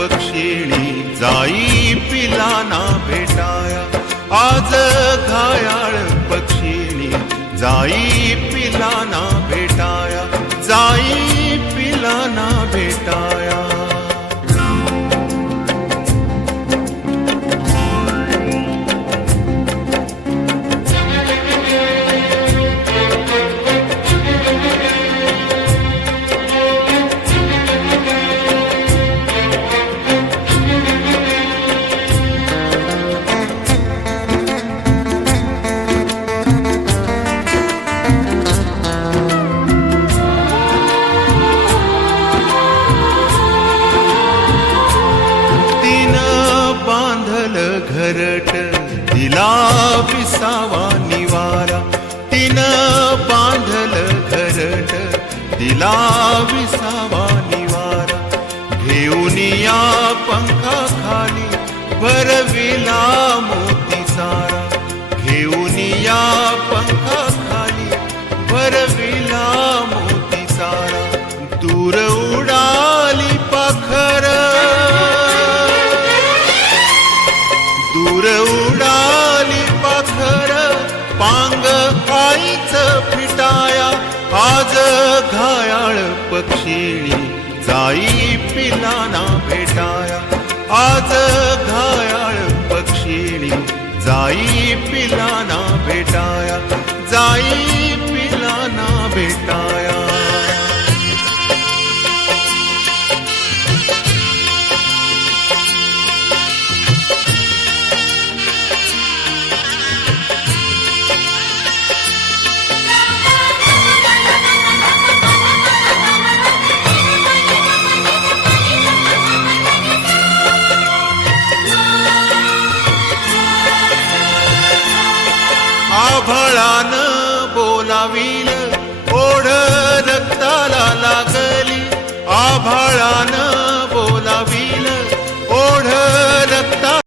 पक्षिणी जाई पिलाना भेटाया। आज घायाळ पक्षिणी जाई पिलाना भेटाया, जाई पिलाना भेटाया। घरट दिला विसावा निवारा, तिनं बांधल घरट दिला विसावा निवारा। घेऊन या पंखा खाली भरविला मोती सारा, घेऊन या पंखा खाली भरविला मोती सारा। दूर उडाली पाखर, दूर उडाली पाखर, पांग आईच फिटाया। आज घायाळ पक्षिणी जाई पिलाना भेटाया, आज घायाळ पक्षिणी जाई पिलाना भेटाया, जाई पिलाना भेटाया। आभाळानं बोलाविल ओढ रक्ताला लागली, आभाळानं